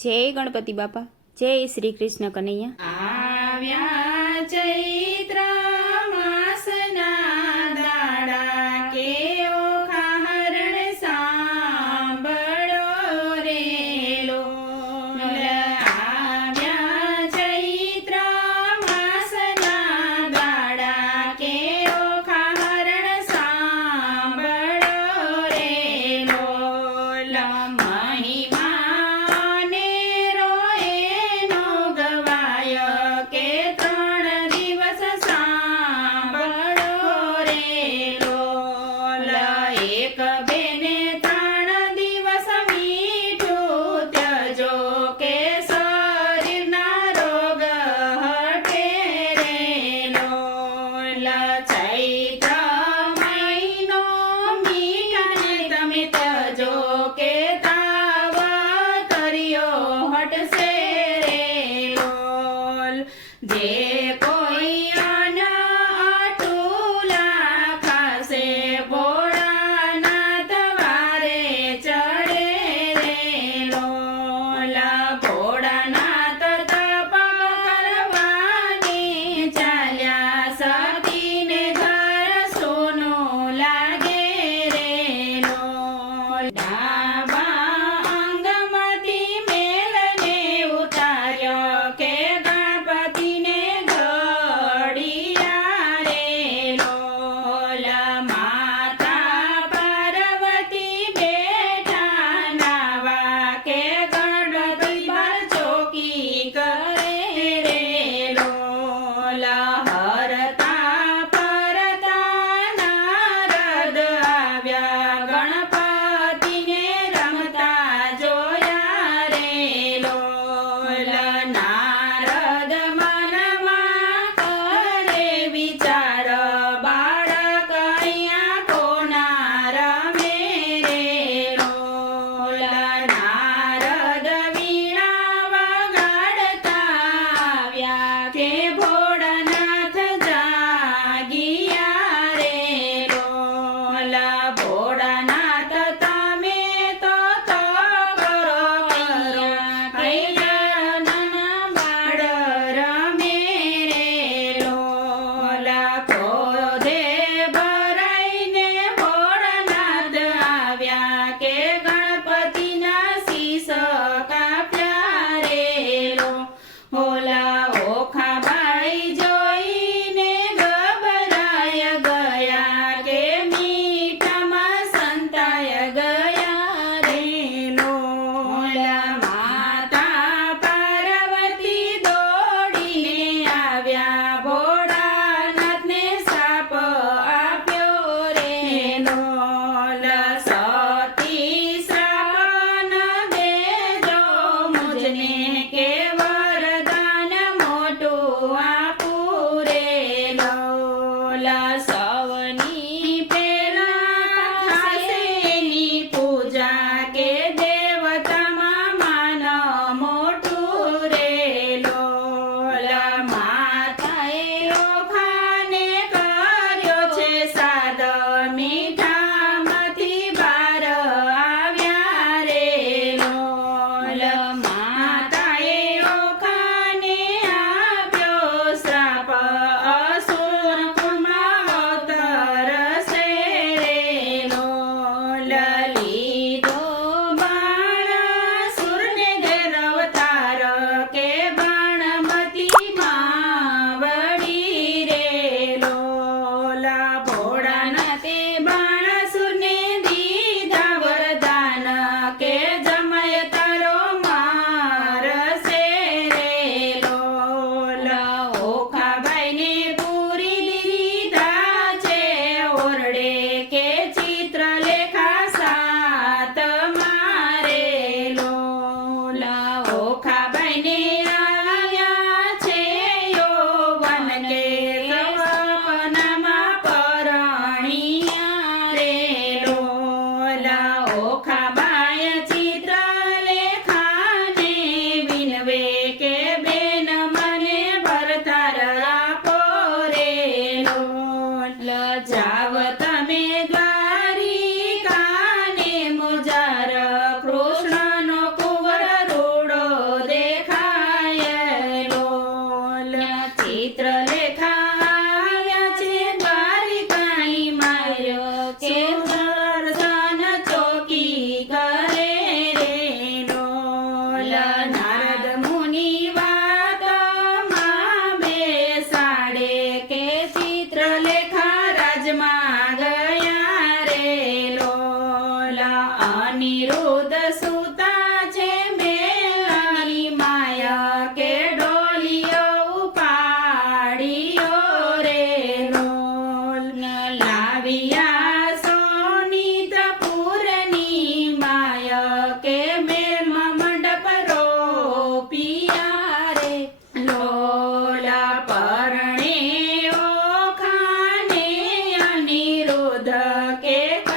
જય ગણપતિ બાપા, જય શ્રી કૃષ્ણ કનૈયા. આવ્યા ચૈત્ર માસના દાડા કે ઓખા હરણ સાંભળો રે લોલ. આવ્યા ચૈત્ર માસના દાડા કે ઓખા હરણ સાંભળો રે લોલ. મહિમાને રોએનો ગવાય કે 3 દિવસ સાંભળો રે લોલ. એક બેને 3 દિવસ મીઠું ત્યજો કે શરીરના રોગ હટે રે લોલ. ચૈત્ર મહિનો મીઠાને તમે ત્યજો કે તાવ તર્યો હટશે રે લોલ. જે કોઈ અન્ન અટુલા ખાશે ભોળાનાથ વારે ચડે રે લોલ. ભોળાનાથ તપ કરવાની ચાલ્યા, સતીને ઘર સોનું લાગે રે લોલ. ડાબા અંગમાંથી મેલને ઉતાર્યો કે ગણપતિને ઘડિયા રે લોલ. માતા પાર્વતી બેઠા નાવા કે ગણપતિ પર ચોકી કરે રે લોલ. હરતા પરતા નારદ આવ્યા, ગણપતિને રમતા જોયા રે લોલ. નારદ મનમાં કરે વિચાર, બાળક અહીંયા કોના રમે રે લોલ. નારદ વીણા વગાડતા આવ્યા કે ભોળાનાથ જાગિયા રે લોલ. ભોળાનાથ તમે તો કરો કૈયા, નાના બાળ રમે રે લોલ. ક્રોધે ભરાઈને ભોળાનાથ આવ્યા કે ગણપતિના શીશ કાપ્યા રે લોલ. ઓખાબાઈ જોઈને ગભરાય ગયા કે મીઠામાં સંતાય ગયા રે લોલ. માતા પાર્વતી દોડીને આવ્યા, ભોળાનાથને શાપ આપ્યો રે લોલ. સતી શ્રાપ ન દેજો મુજને કે વરદાન મોટું આપું રે લોલ. સૌની પહેલા થાશે એની પૂજા કે દેવતામાં માન મોટું રે લોલ. માતાએ ઓખાને કર્યો છે સાદ, મીઠામાંથી બાર આવ્યા રે લોલ. માતાએ ઓખાને આપ્યો શ્રાપ, અસુર કુળમાં અવતરશે રે લોલ. લીધો બાણાસુરને ઘેર અવતાર કે બાણમતીમાં વળી રે લોલ. ભોળાનાથે બાણ કે